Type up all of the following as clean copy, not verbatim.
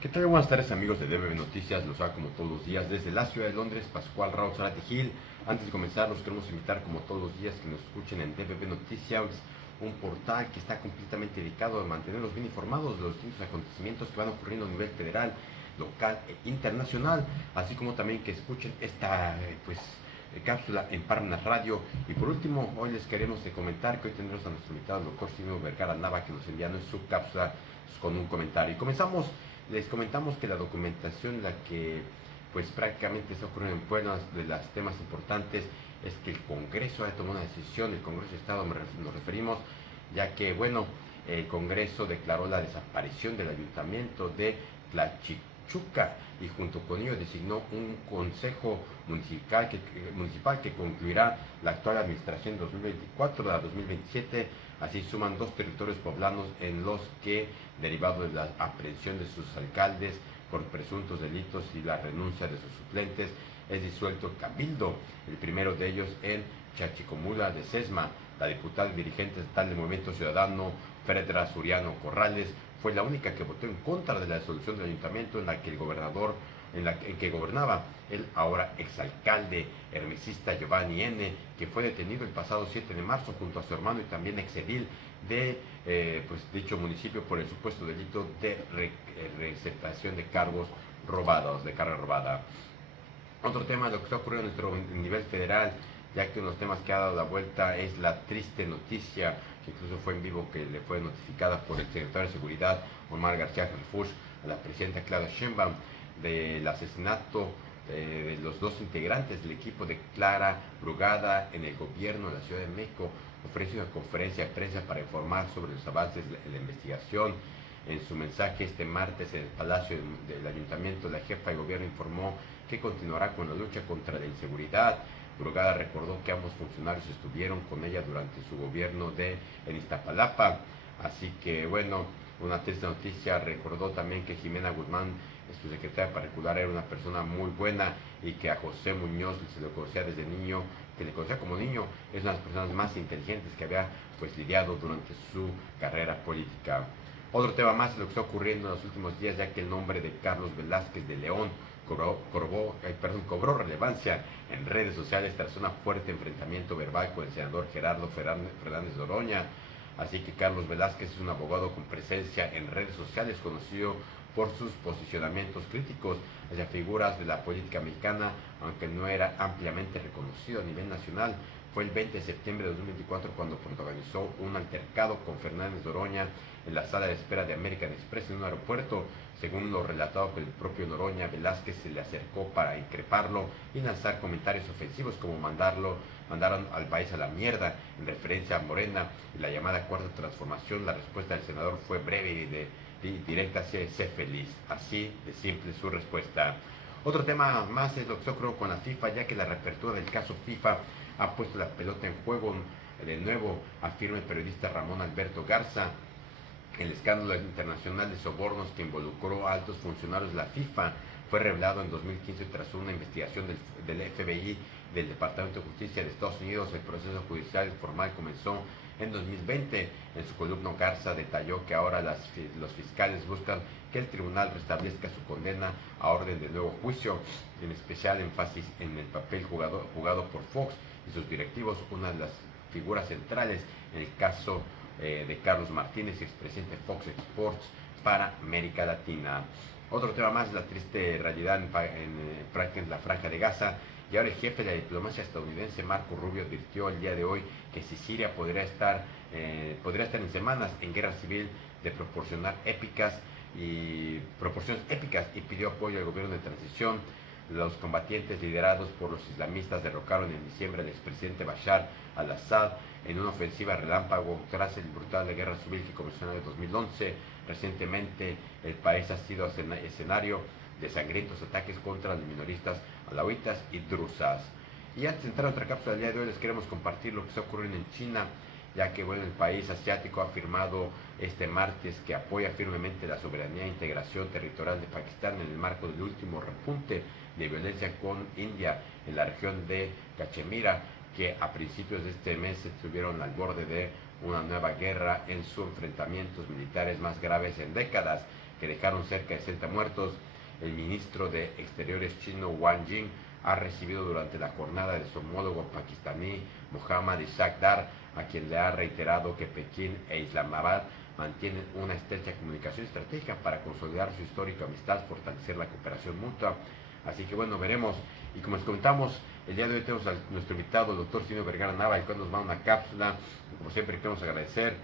¿Qué tal? Buenas tardes amigos de DBB Noticias, los hago como todos los días desde la ciudad de Londres, Pascual Raúl Zarate Gil. Antes de comenzar los queremos invitar como todos los días que nos escuchen en DBB Noticias, un portal que está completamente dedicado a mantenerlos bien informados de los distintos acontecimientos que van ocurriendo a nivel federal, local e internacional, así como también que escuchen esta cápsula en Parmenas Radio. Y por último, hoy les queremos comentar que hoy tendremos a nuestro invitado, el doctor Silvio Vergara Nava, que nos envía su cápsula con un comentario. Y comenzamos. Les comentamos que la documentación en la que pues prácticamente está ocurriendo en Puebla de los temas importantes es que el Congreso ha tomado una decisión, el Congreso de Estado nos referimos, ya que bueno, el Congreso declaró la desaparición del ayuntamiento de Tlachichuca y junto con ello designó un consejo municipal que concluirá la actual administración 2024 a 2027. Así suman dos territorios poblanos en los que, derivado de la aprehensión de sus alcaldes por presuntos delitos y la renuncia de sus suplentes, es disuelto el cabildo, el primero de ellos en Chachicomula de Sesma. La diputada y dirigente estatal del Movimiento Ciudadano, Fredra Suriano Corrales, fue la única que votó en contra de la disolución del ayuntamiento en que gobernaba el ahora exalcalde hermesista Giovanni N., que fue detenido el pasado 7 de marzo junto a su hermano y también exedil de dicho municipio por el supuesto delito de receptación de cargos robados, de carga robada. Otro tema de lo que está ocurriendo a nuestro nivel federal, ya que uno de los temas que ha dado la vuelta es la triste noticia, que incluso fue en vivo, que le fue notificada por el secretario de Seguridad, Omar García Harfuch, a la presidenta Claudia Sheinbaum, del asesinato de los dos integrantes del equipo de Clara Brugada en el gobierno de la Ciudad de México. Ofrece una conferencia de prensa para informar sobre los avances de la investigación. En su mensaje este martes en el Palacio del Ayuntamiento, la jefa de gobierno informó que continuará con la lucha contra la inseguridad. Brugada recordó que ambos funcionarios estuvieron con ella durante su gobierno en Iztapalapa. Así que bueno, una triste noticia. Recordó también que Jimena Guzmán, su secretaria particular, era una persona muy buena y que a José Muñoz se le conocía desde niño, que le conocía como niño, es una de las personas más inteligentes que había lidiado durante su carrera política. Otro tema más es lo que está ocurriendo en los últimos días, ya que el nombre de Carlos Velázquez de León cobró relevancia en redes sociales tras un fuerte enfrentamiento verbal con el senador Gerardo Fernández de Oroña. Así que Carlos Velázquez es un abogado con presencia en redes sociales, conocido por sus posicionamientos críticos hacia figuras de la política mexicana, aunque no era ampliamente reconocido a nivel nacional. Fue el 20 de septiembre de 2024 cuando protagonizó un altercado con Fernández de Oroña en la sala de espera de American Express en un aeropuerto. Según lo relatado por el propio Noroña, Velázquez se le acercó para increparlo y lanzar comentarios ofensivos como mandaron al país a la mierda, en referencia a Morena y la llamada cuarta transformación. La respuesta del senador fue breve y directa: sé feliz. Así de simple su respuesta. Otro tema más es lo que ocurrió con la FIFA, ya que la reapertura del caso FIFA ha puesto la pelota en juego de nuevo, afirma el periodista Ramón Alberto Garza. El escándalo internacional de sobornos que involucró a altos funcionarios de la FIFA fue revelado en 2015 tras una investigación del FBI, del Departamento de Justicia de Estados Unidos. El proceso judicial formal comenzó en 2020. En su columna, Garza detalló que ahora los fiscales buscan que el tribunal restablezca su condena a orden de nuevo juicio, en especial énfasis en el papel jugado por Fox y sus directivos, una de las figuras centrales en el caso de Carlos Martínez, expresidente de Fox Sports para América Latina. Otro tema más es la triste realidad en la Franja de Gaza. Y ahora el jefe de la diplomacia estadounidense, Marco Rubio, advirtió el día de hoy que si Siria podría estar en semanas en guerra civil de proporciones épicas, y pidió apoyo al gobierno de transición. Los combatientes liderados por los islamistas derrocaron en diciembre al expresidente Bashar al-Assad en una ofensiva relámpago tras el brutal guerra civil que comenzó en el 2011. Recientemente el país ha sido escenario de sangrientos ataques contra los minoristas alawitas y drusas. Y antes de entrar a otra cápsula del día de hoy, les queremos compartir lo que está ocurriendo en China, ya que el país asiático ha afirmado este martes que apoya firmemente la soberanía e integración territorial de Pakistán en el marco del último repunte de violencia con India en la región de Cachemira, que a principios de este mes estuvieron al borde de una nueva guerra en sus enfrentamientos militares más graves en décadas. que dejaron cerca de 60 muertos. El ministro de Exteriores chino Wang Yi ha recibido durante la jornada de su homólogo pakistaní Mohammad Ishaq Dar, a quien le ha reiterado que Pekín e Islamabad mantienen una estrecha comunicación estratégica para consolidar su histórica amistad, fortalecer la cooperación mutua. Así que bueno, veremos. Y como les comentamos, el día de hoy tenemos a nuestro invitado, el doctor Cino Vergara Nava, el cual nos va a una cápsula. Como siempre, queremos agradecer.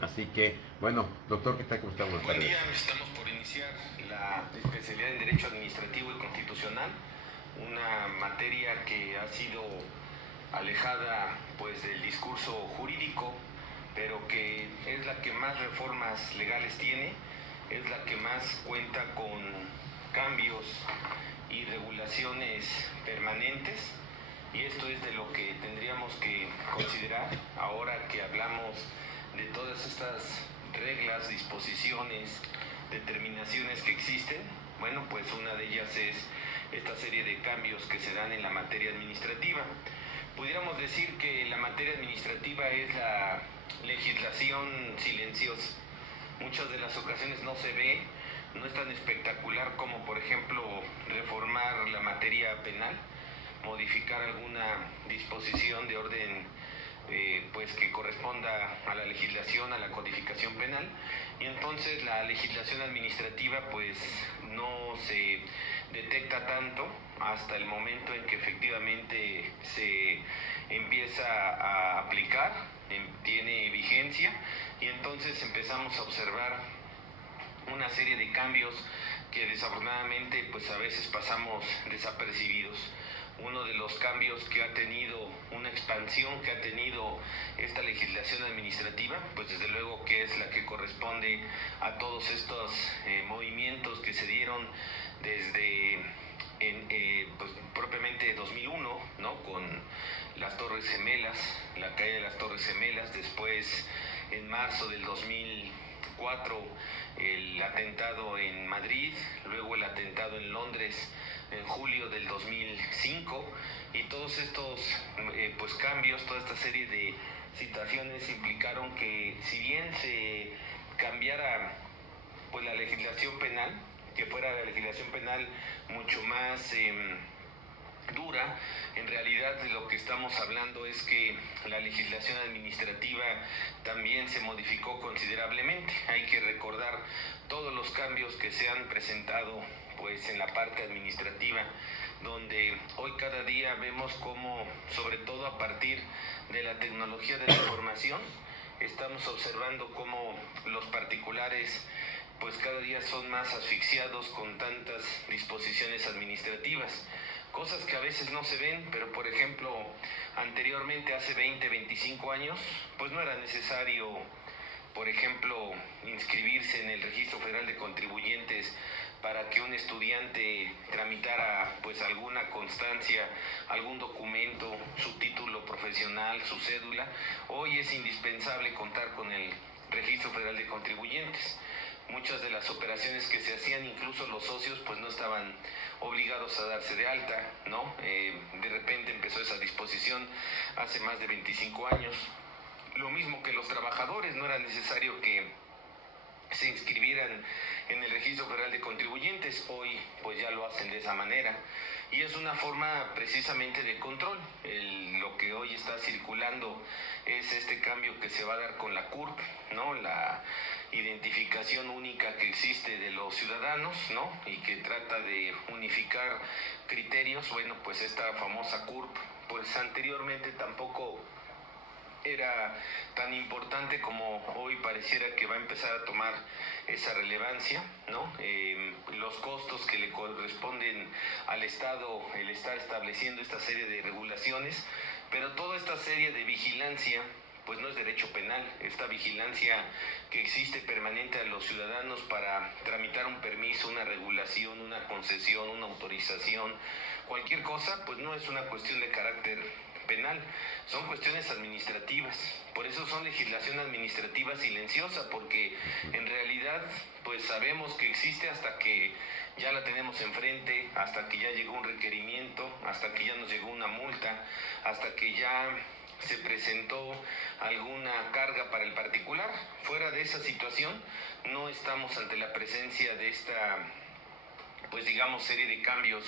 Así que, bueno, doctor, ¿qué tal? ¿Cómo está? Buenas tardes. Buen día, estamos por iniciar la especialidad en Derecho Administrativo y Constitucional, una materia que ha sido alejada pues del discurso jurídico, pero que es la que más reformas legales tiene, es la que más cuenta con cambios y regulaciones permanentes, y esto es de lo que tendríamos que considerar ahora que hablamos de todas estas reglas, disposiciones, determinaciones que existen. Bueno, pues una de ellas es esta serie de cambios que se dan en la materia administrativa. Pudiéramos decir que la materia administrativa es la legislación silenciosa. Muchas de las ocasiones no se ve, no es tan espectacular como, por ejemplo, reformar la materia penal, modificar alguna disposición de orden pues que corresponda a la legislación, a la codificación penal, y entonces la legislación administrativa pues no se detecta tanto hasta el momento en que efectivamente se empieza a aplicar, tiene vigencia, y entonces empezamos a observar una serie de cambios que desafortunadamente pues a veces pasamos desapercibidos. Uno de los cambios que ha tenido, una expansión que ha tenido esta legislación administrativa, pues desde luego que es la que corresponde a todos estos movimientos que se dieron desde pues, propiamente 2001, ¿no? Con las Torres Gemelas, la caída de las Torres Gemelas, después en marzo del 2004 el atentado en Madrid, luego el atentado en Londres en julio del 2005, y todos estos pues cambios, toda esta serie de situaciones implicaron que si bien se cambiara pues la legislación penal, que fuera la legislación penal mucho más dura, en realidad de lo que estamos hablando es que la legislación administrativa también se modificó considerablemente. Hay que recordar todos los cambios que se han presentado pues en la parte administrativa, donde hoy cada día vemos cómo, sobre todo a partir de la tecnología de la información, estamos observando cómo los particulares pues cada día son más asfixiados con tantas disposiciones administrativas, cosas que a veces no se ven, pero por ejemplo anteriormente, hace 20, 25 años, pues no era necesario, por ejemplo, inscribirse en el Registro Federal de Contribuyentes para que un estudiante tramitara pues alguna constancia, algún documento, su título profesional, su cédula. Hoy es indispensable contar con el Registro Federal de Contribuyentes. Muchas de las operaciones que se hacían, incluso los socios, pues no estaban obligados a darse de alta, ¿no? De repente empezó esa disposición hace más de 25 años. Lo mismo que los trabajadores, no era necesario que se inscribieran en el Registro Federal de Contribuyentes. Hoy pues ya lo hacen de esa manera, y es una forma precisamente de control. Lo que hoy está circulando es este cambio que se va a dar con la CURP, ¿no? La identificación única que existe de los ciudadanos, ¿no? Y que trata de unificar criterios. Bueno, pues esta famosa CURP pues anteriormente tampoco era tan importante como hoy pareciera que va a empezar a tomar esa relevancia, ¿no? Los costos que le corresponden al Estado, el estar estableciendo esta serie de regulaciones, pero toda esta serie de vigilancia pues no es derecho penal. Esta vigilancia que existe permanente a los ciudadanos para tramitar un permiso, una regulación, una concesión, una autorización, cualquier cosa, pues no es una cuestión de carácter penal, son cuestiones administrativas. Por eso son legislación administrativa silenciosa, porque en realidad pues sabemos que existe hasta que ya la tenemos enfrente, hasta que ya llegó un requerimiento, hasta que ya nos llegó una multa, hasta que ya se presentó alguna carga para el particular. Fuera de esa situación, no estamos ante la presencia de esta, pues digamos, serie de cambios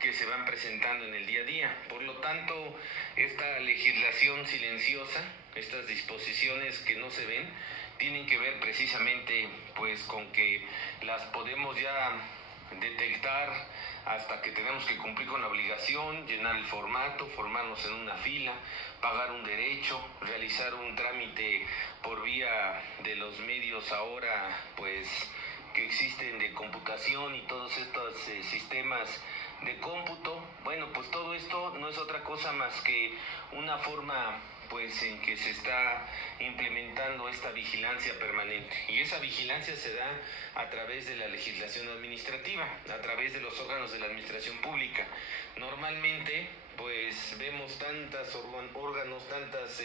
que se van presentando en el día a día. Por lo tanto, esta legislación silenciosa, estas disposiciones que no se ven, tienen que ver precisamente pues con que las podemos ya detectar hasta que tenemos que cumplir con la obligación, llenar el formato, formarnos en una fila, pagar un derecho, realizar un trámite por vía de los medios ahora pues que existen de computación y todos estos sistemas de cómputo. Bueno, pues todo esto no es otra cosa más que una forma pues en que se está implementando esta vigilancia permanente, y esa vigilancia se da a través de la legislación administrativa, a través de los órganos de la administración pública. Normalmente pues vemos tantos órganos, tantas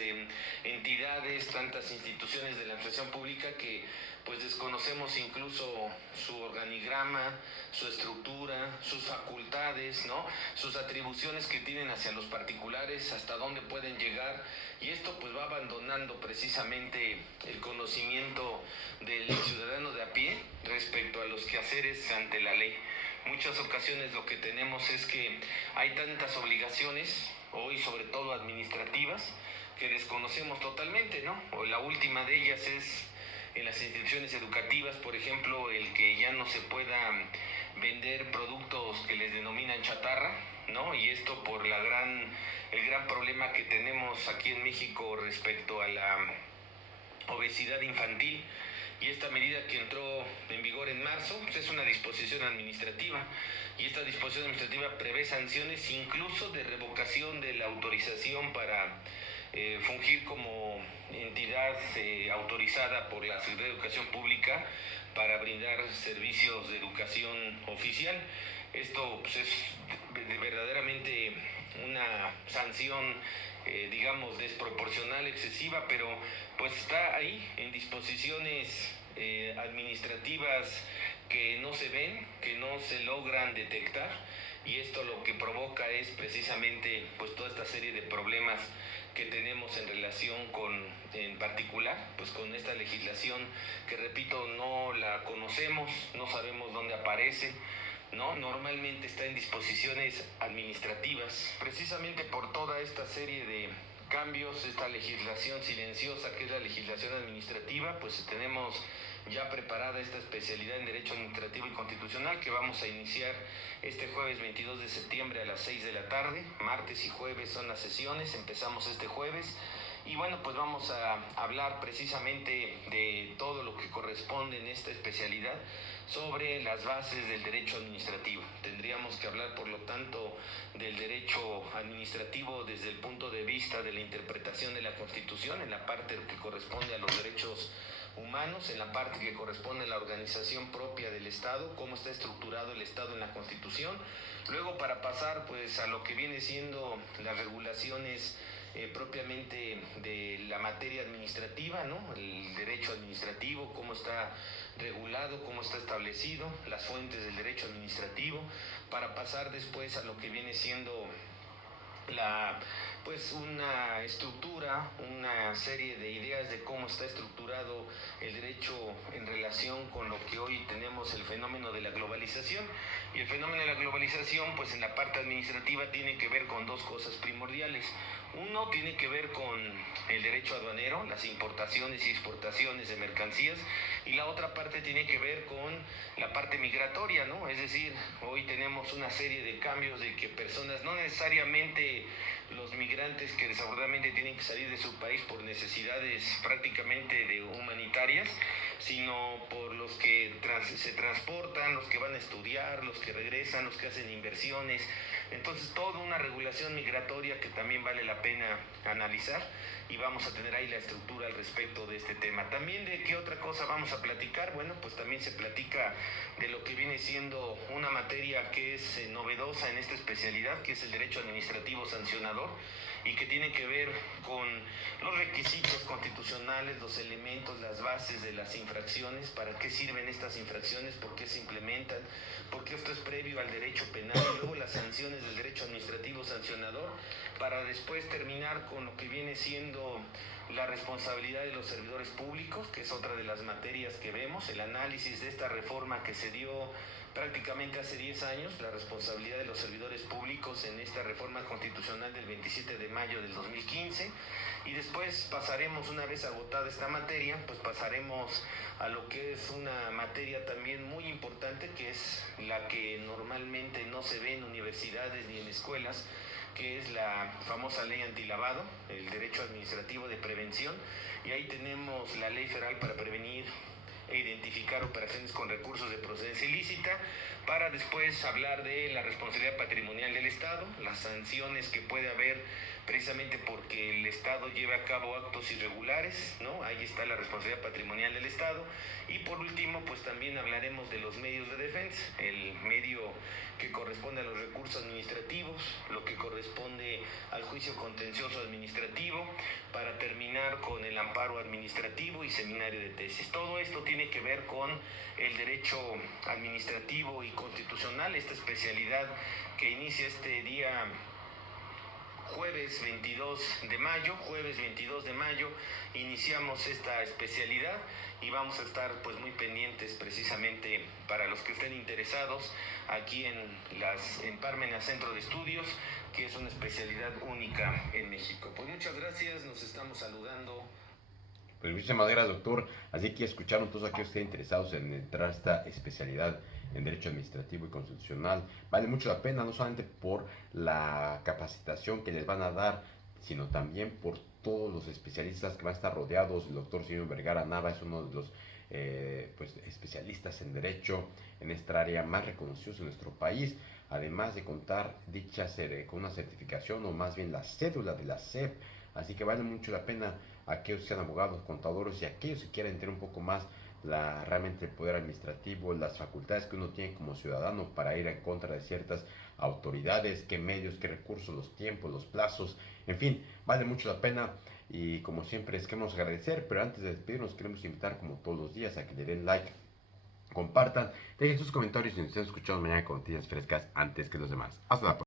entidades, tantas instituciones de la administración pública que pues desconocemos incluso su organigrama, su estructura, sus facultades, ¿no? Sus atribuciones que tienen hacia los particulares, hasta dónde pueden llegar, y esto pues va abandonando precisamente el conocimiento del ciudadano de a pie respecto a los quehaceres ante la ley. Muchas ocasiones lo que tenemos es que hay tantas obligaciones, hoy sobre todo administrativas, que desconocemos totalmente, ¿no? O la última de ellas es en las instituciones educativas, por ejemplo, el que ya no se pueda vender productos que les denominan chatarra, ¿no? Y esto por el gran problema que tenemos aquí en México respecto a la obesidad infantil. Y esta medida que entró en vigor en marzo pues es una disposición administrativa, y esta disposición administrativa prevé sanciones incluso de revocación de la autorización para fungir como entidad autorizada por la Secretaría de Educación Pública para brindar servicios de educación oficial. Esto pues, es verdaderamente una sanción digamos desproporcional, excesiva, pero pues está ahí en disposiciones administrativas que no se ven, que no se logran detectar, y esto lo que provoca es precisamente pues toda esta serie de problemas que tenemos en relación con, en particular, pues con esta legislación que, repito, no la conocemos, no sabemos dónde aparece, ¿no? Normalmente está en disposiciones administrativas, precisamente por toda esta serie de cambios, esta legislación silenciosa que es la legislación administrativa. Pues tenemos ya preparada esta especialidad en Derecho Administrativo y Constitucional que vamos a iniciar este jueves 22 de septiembre a las 6 de la tarde, martes y jueves son las sesiones, empezamos este jueves. Y bueno, pues vamos a hablar precisamente de todo lo que corresponde en esta especialidad sobre las bases del derecho administrativo. Tendríamos que hablar, por lo tanto, del derecho administrativo desde el punto de vista de la interpretación de la Constitución, en la parte que corresponde a los derechos humanos, en la parte que corresponde a la organización propia del Estado, cómo está estructurado el Estado en la Constitución. Luego, para pasar pues a lo que viene siendo las regulaciones propiamente de la materia administrativa, ¿no? El derecho administrativo, cómo está regulado, cómo está establecido, las fuentes del derecho administrativo, para pasar después a lo que viene siendo una estructura, una serie de ideas de cómo está estructurado el derecho en relación con lo que hoy tenemos, el fenómeno de la globalización. Y el fenómeno de la globalización, pues en la parte administrativa tiene que ver con dos cosas primordiales. Uno tiene que ver con el derecho aduanero, las importaciones y exportaciones de mercancías, y la otra parte tiene que ver con la parte migratoria, ¿no? Es decir, hoy tenemos una serie de cambios de que personas, no necesariamente los migrantes que desafortunadamente tienen que salir de su país por necesidades prácticamente humanitarias, sino por los que se transportan, los que van a estudiar, los que regresan, los que hacen inversiones. Entonces, toda una regulación migratoria que también vale la pena analizar, y vamos a tener ahí la estructura al respecto de este tema. También, ¿de qué otra cosa vamos a platicar? Bueno, pues también se platica de lo que viene siendo una materia que es novedosa en esta especialidad, que es el derecho administrativo sancionador, y que tiene que ver con los requisitos constitucionales, los elementos, las bases de las infracciones, para qué sirven estas infracciones, por qué se implementan, porque esto es previo al derecho penal y luego las sanciones del derecho administrativo sancionador, para después terminar con lo que viene siendo la responsabilidad de los servidores públicos, que es otra de las materias que vemos, el análisis de esta reforma que se dio prácticamente hace 10 años, la responsabilidad de los servidores públicos en esta reforma constitucional del 27 de mayo del 2015, y después pasaremos, una vez agotada esta materia, pues pasaremos a lo que es una materia también muy importante, que es la que normalmente no se ve en universidades ni en escuelas, que es la famosa ley antilavado, el derecho administrativo de prevención, y ahí tenemos la ley federal para prevenir e identificar operaciones con recursos de procedencia ilícita, para después hablar de la responsabilidad patrimonial del Estado, las sanciones que puede haber precisamente porque el Estado lleve a cabo actos irregulares, ¿no? Ahí está la responsabilidad patrimonial del Estado. Y por último, pues también hablaremos de los medios de defensa, el medio que corresponde a los recursos administrativos, lo que corresponde al juicio contencioso administrativo, para terminar con el amparo administrativo y seminario de tesis. Todo esto tiene que ver con el derecho administrativo y constitucional, esta especialidad que inicia este día jueves 22 de mayo, iniciamos esta especialidad y vamos a estar pues muy pendientes precisamente para los que estén interesados aquí en Parmenas Centro de Estudios, que es una especialidad única en México. Pues muchas gracias, nos estamos saludando. Pues muchísimas gracias, doctor. Así que escucharon todos aquellos que estén interesados en entrar a esta especialidad en Derecho Administrativo y Constitucional. Vale mucho la pena, no solamente por la capacitación que les van a dar, sino también por todos los especialistas que van a estar rodeados. El doctor Silvio Vergara Nava es uno de los pues, especialistas en Derecho en esta área más reconocidos en nuestro país, además de contar con una certificación, o más bien la cédula de la SEP. Así que vale mucho la pena aquellos que sean abogados, contadores y aquellos que quieran entender un poco más realmente el poder administrativo, las facultades que uno tiene como ciudadano para ir en contra de ciertas autoridades, qué medios, qué recursos, los tiempos, los plazos, en fin, vale mucho la pena. Y como siempre les queremos agradecer, pero antes de despedirnos queremos invitar como todos los días a que le den like, compartan, dejen sus comentarios y nos estén escuchando mañana con noticias frescas antes que los demás. Hasta la próxima.